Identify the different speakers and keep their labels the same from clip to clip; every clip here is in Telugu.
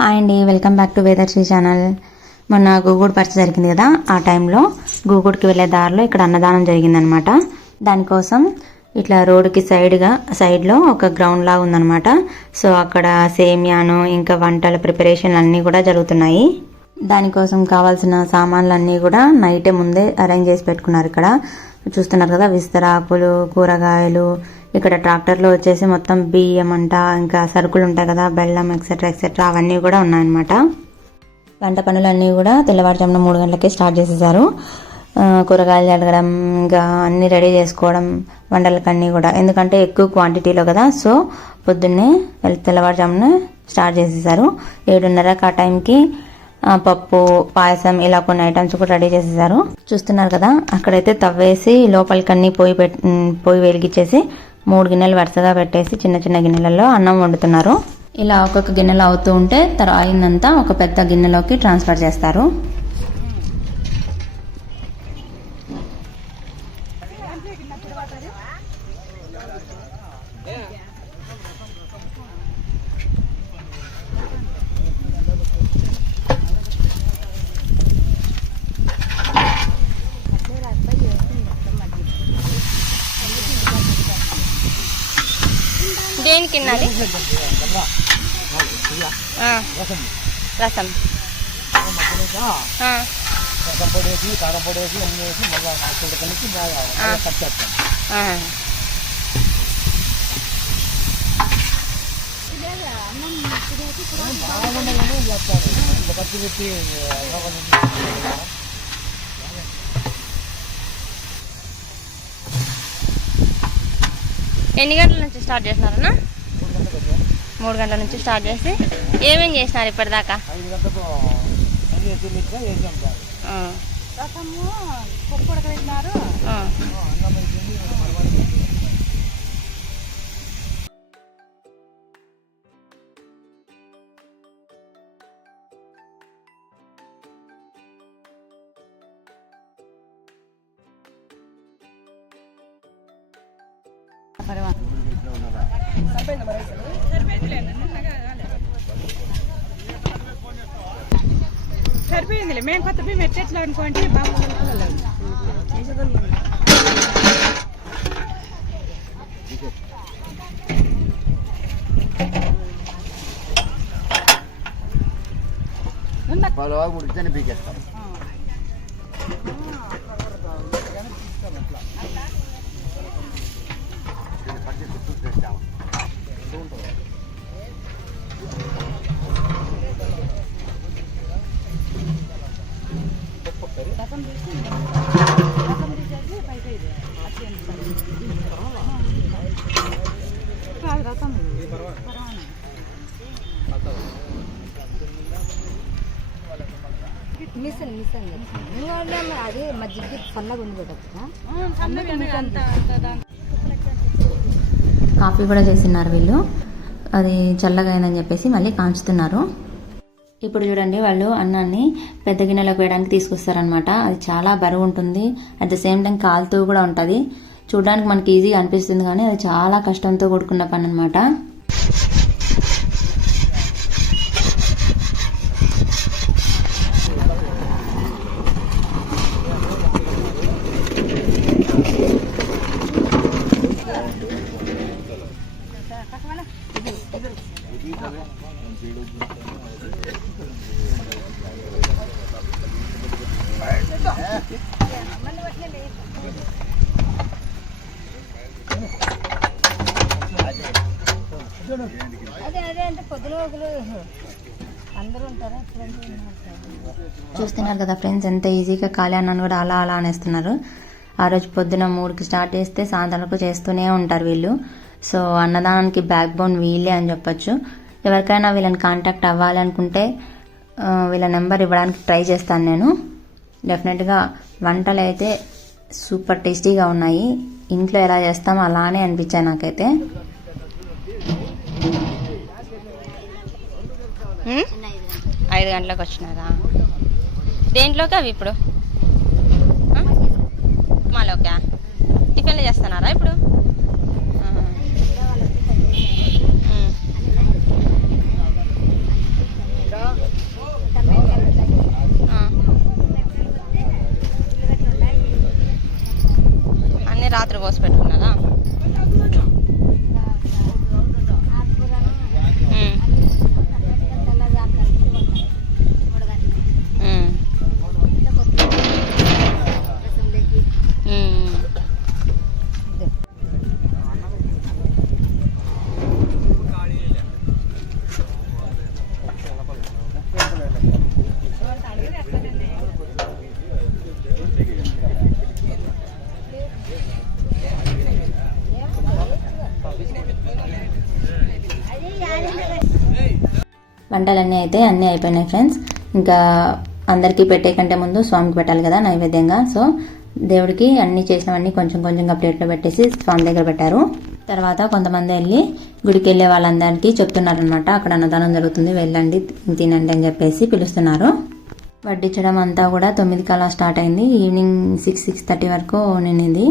Speaker 1: హాయ్ అండి వెల్కమ్ బ్యాక్ టు వేదర్శ్రీ ఛానల్. మొన్న గూగుడ్ పరిచయం జరిగింది కదా ఆ టైంలో గూగుడ్కి వెళ్ళే దారిలో ఇక్కడ అన్నదానం జరిగిందనమాట. దానికోసం ఇట్లా రోడ్డుకి సైడ్గా సైడ్లో ఒక గ్రౌండ్ లాగా ఉందన్నమాట సో అక్కడ సేమియాను ఇంకా వంటల ప్రిపరేషన్ అన్నీ కూడా జరుగుతున్నాయి. దానికోసం కావాల్సిన సామాన్లన్నీ కూడా నైటే ముందే అరేంజ్ చేసి పెట్టుకున్నారు ఇక్కడ. చూస్తున్నారు కదా విస్తరాకులు కూరగాయలు ఇక్కడ ట్రాక్టర్లో వచ్చేసి మొత్తం బియ్యం అంట ఇంకా సరుకులు ఉంటాయి కదా బెల్లం ఎక్సెట్రా ఎక్సెట్రా అవన్నీ కూడా ఉన్నాయన్నమాట. వంట పనులన్నీ కూడా తెల్లవారుజామున మూడు గంటలకే స్టార్ట్ చేసేసారు. కూరగాయలు జరగడం ఇంకా అన్నీ రెడీ చేసుకోవడం వంటలకన్నీ కూడా. ఎందుకంటే ఎక్కువ క్వాంటిటీలో కదా సో పొద్దున్నే తెల్లవారుజామున స్టార్ట్ చేసేసారు. ఏడున్నరకు ఆ టైంకి పప్పు పాయసం ఇలా కొన్ని ఐటమ్స్ కూడా రెడీ చేసేసారు. చూస్తున్నారు కదా అక్కడైతే తవ్వేసి లోపలికన్నీ పోయి పెట్ పోయి వెలిగించేసి మూడు గిన్నెలు వరుసగా పెట్టేసి చిన్న చిన్న గిన్నెలలో అన్నం వండుతున్నారు. ఇలా ఒక్కొక్క గిన్నెలు అవుతూ ఉంటే తర్వాత అయిందంతా ఒక పెద్ద గిన్నెలోకి ట్రాన్స్ఫర్ చేస్తారు.
Speaker 2: దేనికి తిన్నది ఆ, రసం. ఆ,
Speaker 3: రసం పొడేసి కారం పొడేసి అన్నీ వేసి మళ్ళీ కలిసి బాగా కట్ చేస్తాం బాగుండాలని చేస్తాను పచ్చి పెట్టి లోపల నుంచి
Speaker 2: ఎన్ని గంటల నుంచి స్టార్ట్ చేసినారన్నా
Speaker 3: మూడు
Speaker 2: గంటల నుంచి స్టార్ట్ చేసి ఏమేం చేసినారు ఇప్పటిదాకా?
Speaker 4: రసము పప్పు ఉడకబెట్టినారు. సరిపోయిందిలే మేము కొత్త బియ్యం ఎట్లా అనుకోండి బాగా
Speaker 3: వాళ్ళు ఉడికితేనే పీకేస్తాం
Speaker 4: రసం తీసి రసం తీసేసి బయట ఇది అట్లా కాదు రసం ఇది. పరమాన్నం.
Speaker 5: మిషన్ మిషన్ మేము అది మజ్జిగ సన్నగా ఉంది
Speaker 1: కాఫీ కూడా చేసినారు వీళ్ళు. అది చల్లగా అయిందని చెప్పేసి మళ్ళీ కాంచుతున్నారు. ఇప్పుడు చూడండి వాళ్ళు అన్నాన్ని పెద్ద గిన్నెలోకి వేయడానికి తీసుకొస్తారనమాట అది చాలా బరువు ఉంటుంది. అట్ ద సేమ్ టైం కాలుతూ కూడా ఉంటుంది. చూడడానికి మనకి ఈజీగా అనిపిస్తుంది కానీ అది చాలా కష్టంతో కూడుకున్న పని అనమాట
Speaker 5: అదే అదే అంటే పొద్దున
Speaker 1: చూస్తున్నారు కదా ఫ్రెండ్స్ ఎంత ఈజీగా ఖాళీ అన్నాను కూడా అలా అలా అనేస్తున్నారు. ఆ రోజు పొద్దున మూడుకి స్టార్ట్ చేస్తే సాయంత్రంకు చేస్తూనే ఉంటారు వీళ్ళు. సో అన్నదానానికి బ్యాక్ బోన్ వీళ్ళే అని చెప్పొచ్చు. ఎవరికైనా వీళ్ళని కాంటాక్ట్ అవ్వాలనుకుంటే వీళ్ళ నెంబర్ ఇవ్వడానికి ట్రై చేస్తాను నేను. డెఫినెట్గా వంటలు అయితే సూపర్ టేస్టీగా ఉన్నాయి. ఇంట్లో ఎలా చేస్తామో అలానే అనిపించాయి నాకైతే.
Speaker 2: ఐదు గంటలకు వచ్చినారా? దేంట్లోకి అవి ఇప్పుడు? మాలోకా? టిఫిన్లు చేస్తున్నారా ఇప్పుడు? రాత్రి పోసి పెట్టుకున్నానా?
Speaker 1: వంటలన్నీ అయితే అన్నీ అయిపోయినాయి ఫ్రెండ్స్. ఇంకా అందరికీ పెట్టే కంటే ముందు స్వామికి పెట్టాలి కదా నైవేద్యంగా. సో దేవుడికి అన్నీ చేసినవన్నీ కొంచెం కొంచెంగా ప్లేట్లో పెట్టేసి స్వామి దగ్గర పెట్టారు. తర్వాత కొంతమంది వెళ్ళి గుడికి వెళ్ళే వాళ్ళందరికీ చెప్తున్నారనమాట అక్కడ అన్నదానం జరుగుతుంది వెళ్ళండి తినండి అని చెప్పేసి పిలుస్తున్నారు. వడ్డించడం అంతా కూడా తొమ్మిదికి అలా స్టార్ట్ అయింది. ఈవినింగ్ సిక్స్ సిక్స్ థర్టీ వరకు నిండింది.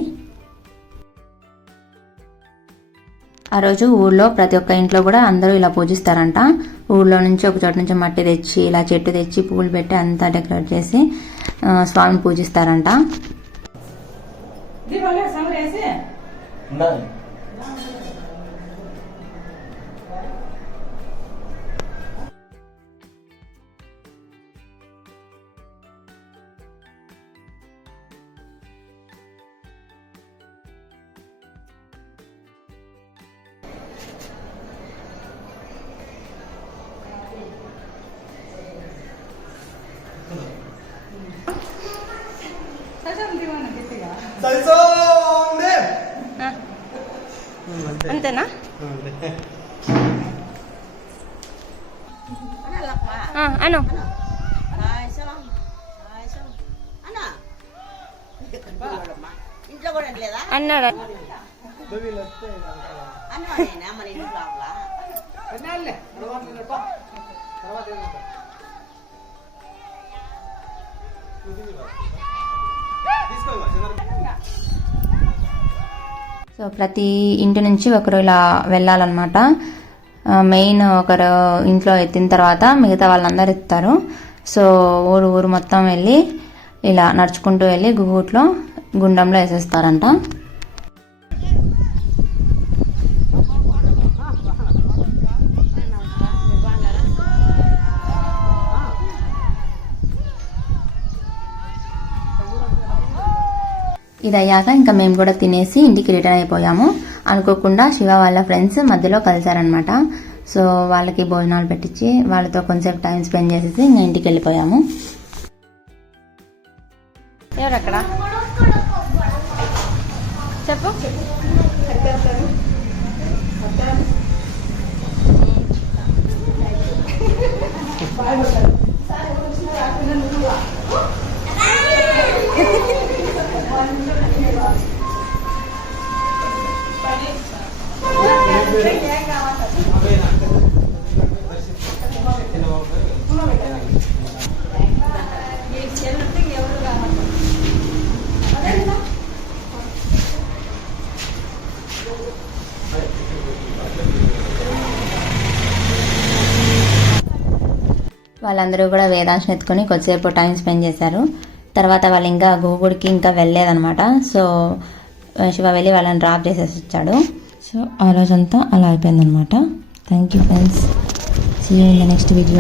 Speaker 1: ఆ రోజు ఊళ్ళో ప్రతి ఒక్క ఇంట్లో కూడా అందరూ ఇలా పూజిస్తారంట. ఊళ్ళో నుంచి ఒక చోట నుంచి మట్టి తెచ్చి ఇలా చెట్టు తెచ్చి పువ్వులు పెట్టి అంతా డెకరేట్ చేసి ఆ, స్వామిని పూజిస్తారంట.
Speaker 2: అంతేనా? ఆ, అను.
Speaker 6: ఇంట్లో కూడా లేదా
Speaker 2: అన్నాడు
Speaker 1: సో ప్రతి ఇంటి నుంచి ఒకరు ఇలా వెళ్ళాలన్నమాట. మెయిన్ ఒకరు ఇంట్లో ఎత్తిన తర్వాత మిగతా వాళ్ళందరూ ఎత్తారు. సో ఊరు ఊరు మొత్తం వెళ్ళి ఇలా నడుచుకుంటూ వెళ్ళి గుగూట్లో గుండంలో వేసేస్తారంట. ఇది అయ్యాక ఇంకా మేము కూడా తినేసి ఇంటికి రిటర్న్ అయిపోయాము. అనుకోకుండా శివ వాళ్ళ ఫ్రెండ్స్ మధ్యలో కలిశారనమాట సో వాళ్ళకి భోజనాలు పెట్టించి వాళ్ళతో కొంచెంసేపు టైం స్పెండ్ చేసేసి ఇంకా ఇంటికి వెళ్ళిపోయాము.
Speaker 2: ఎవరక్కడ? చెప్పు.
Speaker 1: వాళ్ళందరూ కూడా వేదాంశం ఎత్తుకొని కొద్దిసేపు టైం స్పెండ్ చేశారు. తర్వాత వాళ్ళు ఇంకా గూగుడికి ఇంకా వెళ్ళేదనమాట సో శివ వెళ్ళి వాళ్ళని డ్రాప్ చేసేసి వచ్చాడు. సో ఆ రోజంతా అలా అయిపోయిందనమాట thank you friends see you in the next video